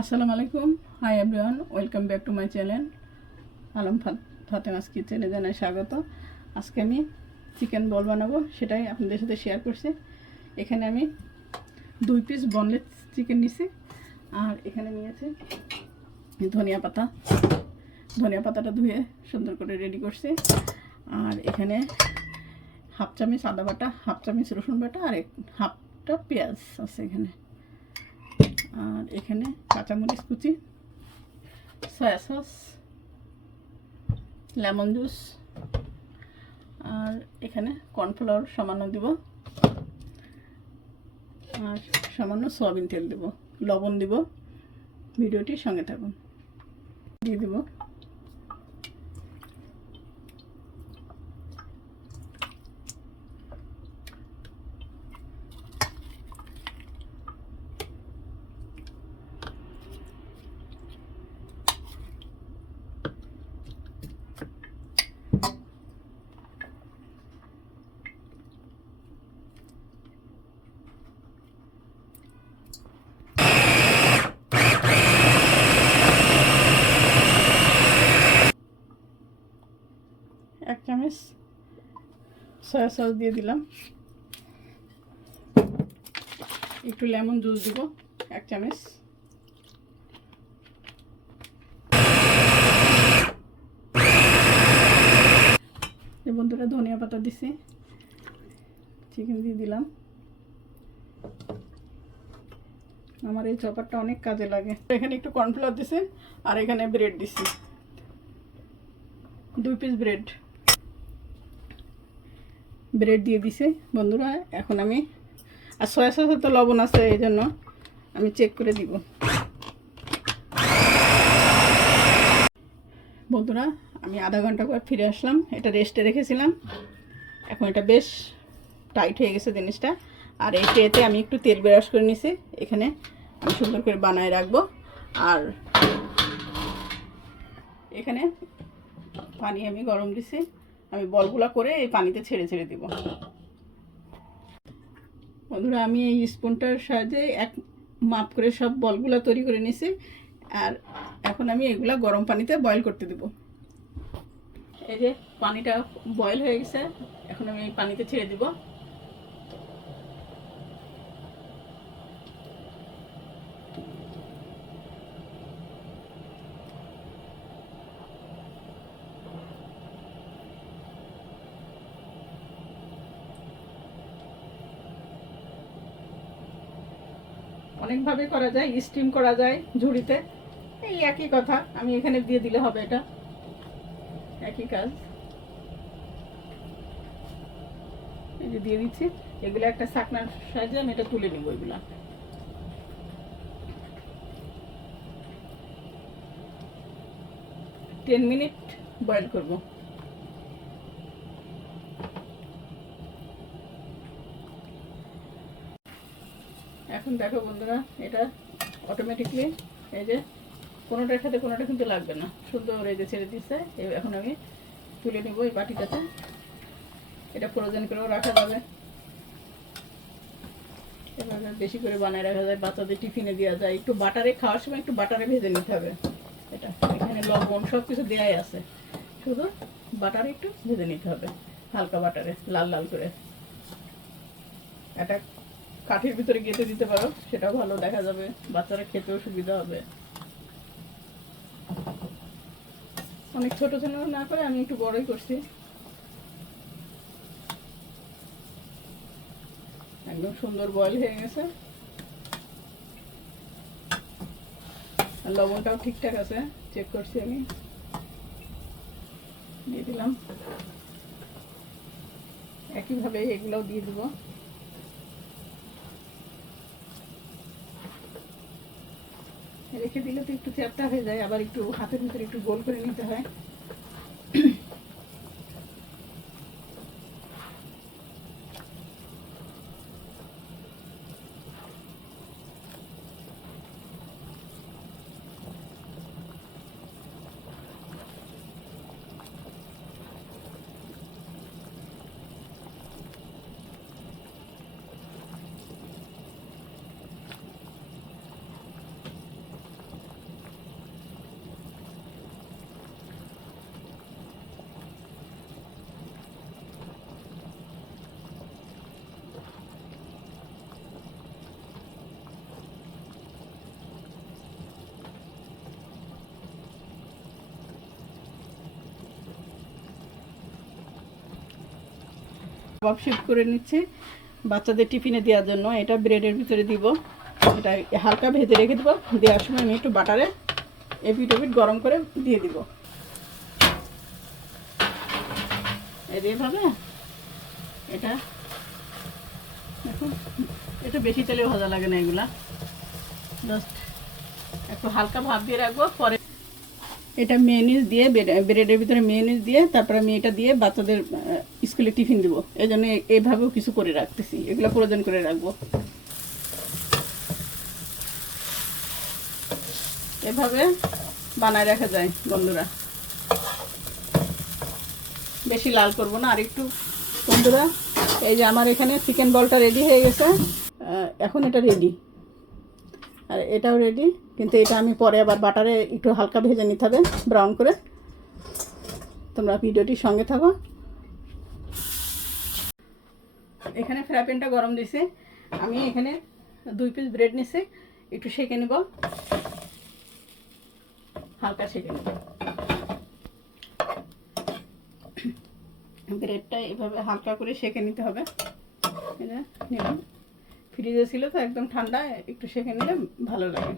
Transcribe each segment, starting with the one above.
আসসালামু আলাইকুম। Hi everyone, welcome back to my channel Alam Fatema's কিচেনে জানাই স্বাগত। আজকে আমি চিকেন বল বানাবো, সেটাই আপনাদের সাথে শেয়ার করছি। এখানে আমি 2 পিস বনলেস চিকেন নিছি, আর এখানে নিয়েছি ধনিয়া পাতাটা ধুয়ে সুন্দর করে রেডি করছি। আর এখানে হাফ চামচ আদা বাটা, হাফ চামচ রসুন বাটা, আর হাফটা পেঁয়াজ আছে এখানে। আর এখানে কাঁচামরিচ কুচি, সয়া সস, লেমন জুস, আর এখানে কর্নফ্লাওয়ার সামান্য দিব, আর সামান্য সয়াবিন তেল দেব, লবণ দিব। ভিডিওটির সঙ্গে থাকুন। দিয়ে দেব এক চামচ সয়া সস দিয়ে দিলাম, একটু লেমন জুস দিব 1 চামচ, বন্ধুরা ধনিয়া পাতা দিছি, চিকেন দিয়ে দিলাম। আমার এই চপারটা অনেক কাজে লাগে। এখানে একটু কর্নফ্লাওয়ার দিছি, আর এখানে ব্রেড দিছি, 2 পিস ব্রেড দিয়ে দিছে বন্ধুরা। এখন আমি, আর সয়া সসে তো লবণ আছে, এই জন্য আমি চেক করে দিব। বন্ধুরা আমি আধা ঘন্টা পর ফিরে আসলাম, এটা রেস্টে রেখেছিলাম। এখন এটা বেশ টাইট হয়ে গেছে জিনিসটা। আর এই ট্রেতে আমি একটু তেল ব্রাশ করে নিছি, এখানে আমি সুন্দর করে বানায় রাখবো। আর এখানে পানি আমি গরম দিছি, আমি বলগুলা করে এই পানিতে ছেড়ে ছেড়ে দিব। বন্ধুরা আমি এই স্পুনটার সাহায্যে এক মাপ করে সব বলগুলা তৈরি করে নিছি। আর এখন আমি এগুলা গরম পানিতে বয়েল করতে দেব। এই যে পানিটা বয়েল হয়ে গেছে, এখন আমি এই পানিতে ছেড়ে দিব। অনেকভাবে করা যায়, স্টিম করা যায় ঝুড়িতে, এই একই কথা। আমি এখানে দিয়ে দিলে হবে, এটা একই কাজ। এই যে দিয়ে দিচ্ছি, এগুলো একটা ছাকনার সাহায্যে আমি এটা তুলে নিব। এগুলা 10 মিনিট বয়েল করব। এখন দেখো বন্ধুরা, এটা অটোমেটিকলি এই যে কোনোটার সাথে কোনোটা কিন্তু লাগবে না, সুন্দর এই যে ছেড়ে দিচ্ছে। এখন আমি তুলে নিব এই বাটিটাতে। এটা ফ্রোজেন করেও রাখা যাবে, এভাবে বেশি করে বানায় রাখা যায়, বাচ্চাদের টিফিনে দেওয়া যায়। একটু বাটারে খাওয়ার সময় একটু বাটারে ভেজে নিতে হবে। এটা এখানে লবণ সব কিছু দেওয়াই আছে, শুধু বাটারে একটু ভেজে নিতে হবে, হালকা বাটারে লাল লাল করে। এটা কাঠির ভিতরে গেঁথে দিতে পারো, সেটাও ভালো দেখা যাবে, বাচ্চারা খেতেও সুবিধা হবে। অনেক ছোট ছোট না করে আমি একটু বড়ই করছি। একদম সুন্দর বয়েল হয়ে গেছে, আর লবণটাও ঠিকঠাক আছে, চেক করছি আমি। দিয়ে দিলাম, একইভাবে এগুলোও দিয়ে দিব। রেখে দিলে তো একটু চ্যাপটা হয়ে যায়, আবার একটু হাতের ভিতরে একটু গোল করে নিতে হয়। কাবাব শিফট করে নিচ্ছি বাচ্চাদের টিফিনে দেওয়ার জন্য। এটা ব্রেডের ভিতরে দিব, এটা হালকা ভেজে রেখে দেবো। দেওয়ার সময় আমি একটু বাটারে এপিট ওপিট গরম করে দিয়ে দিব। এইভাবে এটা এখন এটা বেশি তেলে ভাজা লাগে না, এগুলা জাস্ট একটু হালকা ভাপ দিয়ে রাখবো। পরে এটা মেয়োনিজ দিয়ে ব্রেডের ভিতরে মেয়োনিজ দিয়ে তারপরে আমি এটা দিয়ে বাচ্চাদের স্কুলে টিফিন দেবো। এই জন্য এইভাবেও কিছু করে রাখতেছি, এগুলো প্রয়োজন করে রাখবো। এভাবে বানায় রাখা যায় বন্ধুরা, বেশি লাল করব না। আর একটু বন্ধুরা, এই যে আমার এখানে চিকেন বলটা রেডি হয়ে গেছে, এখন এটা রেডি, আর এটাও রেডি। কিন্তু এটা আমি পরে আবার বাটারে একটু হালকা ভেজে নিতে হবে ব্রাউন করে। তোমরা ভিডিওটির সঙ্গে থাকো। এখানে ফ্রাই প্যানটা গরম দিয়েছে, আমি এখানে 2 পিস ব্রেড নিছি, একটু সেঁকে নেব, হালকা সেঁকে নেব। ব্রেডটা এভাবে হালকা করে সেঁকে নিতে হবে। এটা নিলাম, ফ্রিজে ছিল তো একদম ঠান্ডা, একটু সেঁকে নিলে ভালো লাগে।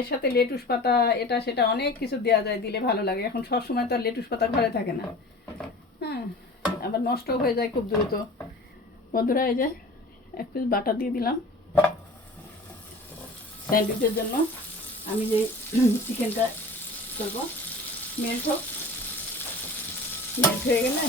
এর সাথে লেটুস পাতা এটা সেটা অনেক কিছু দেওয়া যায়, দিলে ভালো লাগে। এখন সব সময় তো আর লেটুস পাতা ঘরে থাকে না, হ্যাঁ, আবার নষ্ট হয়ে যায় খুব দ্রুত। বন্ধুরা, এই যে 1 পিস বাটার দিয়ে দিলাম স্যান্ডউইচের জন্য। আমি যে চিকেনটা করবো মেল্ট হয়ে গেলে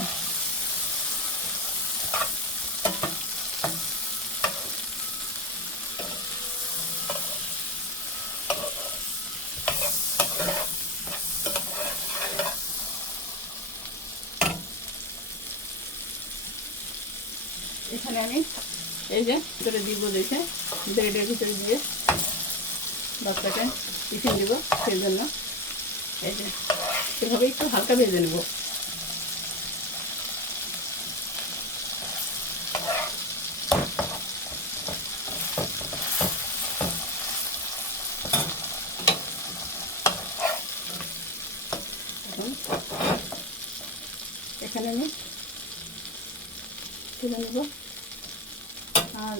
এখানে আমি এই যে ভিতরে দিব, দেখে ব্রেডের ভিতরে দিয়ে বাচ্চাকে টিফিন দিব, সেই জন্য এই যে এভাবে একটু হালকা ভেজে নেব। এখন এখানে আমি তুলে নেব। আর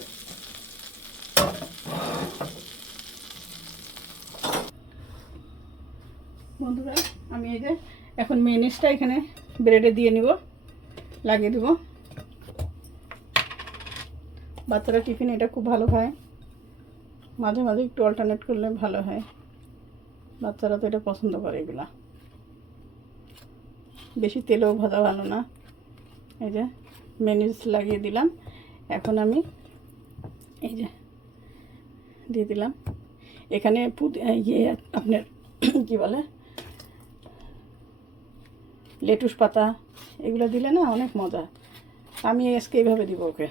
বন্ধুরা, আমি এই যে এখন মেয়োনিজটা এখানে ব্রেডে দিয়ে নিব, লাগিয়ে দেব। বাচ্চারা টিফিন এটা খুব ভালো খায়, মাঝে মাঝে একটু অল্টারনেট করলে ভালো হয়। বাচ্চারা তো এটা পছন্দ করে। এগুলা বেশি তেলেও ভাজা ভালো না। এই যে মেয়োনিজ লাগিয়ে দিলাম। এখন আমি এই যে দিয়ে দিলাম এখানে আপনার কি বলে লেটুস পাতা, এগুলো দিলে না অনেক মজা। আমি আজকে এইভাবে দিব ওকে।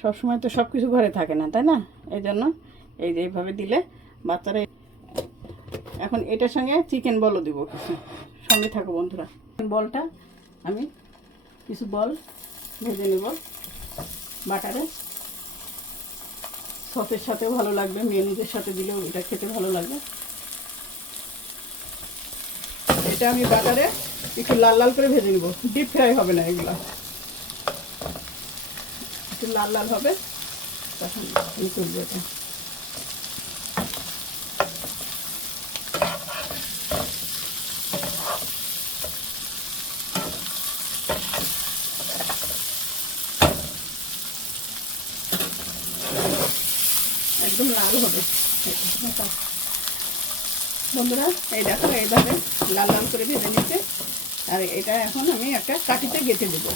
সবসময় তো সব কিছু ঘরে থাকে না, তাই না? এই জন্য এই যে এইভাবে দিলে বাচ্চারা। এখন এটার সঙ্গে চিকেন বলও দিব কিছু, সঙ্গে থাকো বন্ধুরা। বলটা আমি কিছু বল ভেজে নেব বাটারে। সসের সাথেও ভালো লাগবে, মেয়োনিজের সাথে দিলেও এটা খেতে ভালো লাগবে। এটা আমি বাটারে একটু লাল লাল করে ভেজে নেব, ডিপ ফ্রাই হবে না, এগুলো একটু লাল লাল হবে, তখন এই করবো এটা। একদম লাল হবে বন্ধুরা। এই দেখো এইভাবে লাল লাল করে ভেজে নিচ্ছে। আর এটা এখন আমি একটা কাঠিতে গেঁথে দেবো।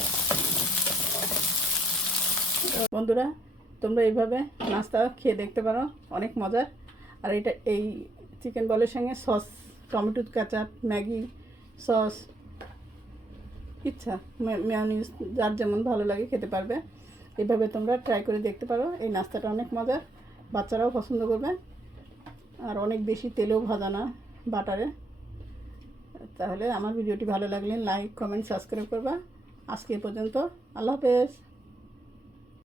বন্ধুরা, তোমরা এইভাবে নাস্তা খেয়ে দেখতে পারো, অনেক মজার। আর এটা এই চিকেন বলের সঙ্গে sauce, tomato ketchup, Maggi sauce, ইচ্ছা মেয়োনিজ যার যেমন ভালো লাগে খেতে পারবে। এইভাবে তোমরা ট্রাই করে দেখতে পারো। এই নাস্তাটা অনেক মজার, বাচ্চারাও পছন্দ করবে। আর অনেক বেশি তেলেও ভাজা না বাটারে। তাহলে আমার ভিডিওটি ভালো লাগলে লাইক, কমেন্ট, সাবস্ক্রাইব করবা। আজকে এ পর্যন্ত, আল্লাহ হাফেজ।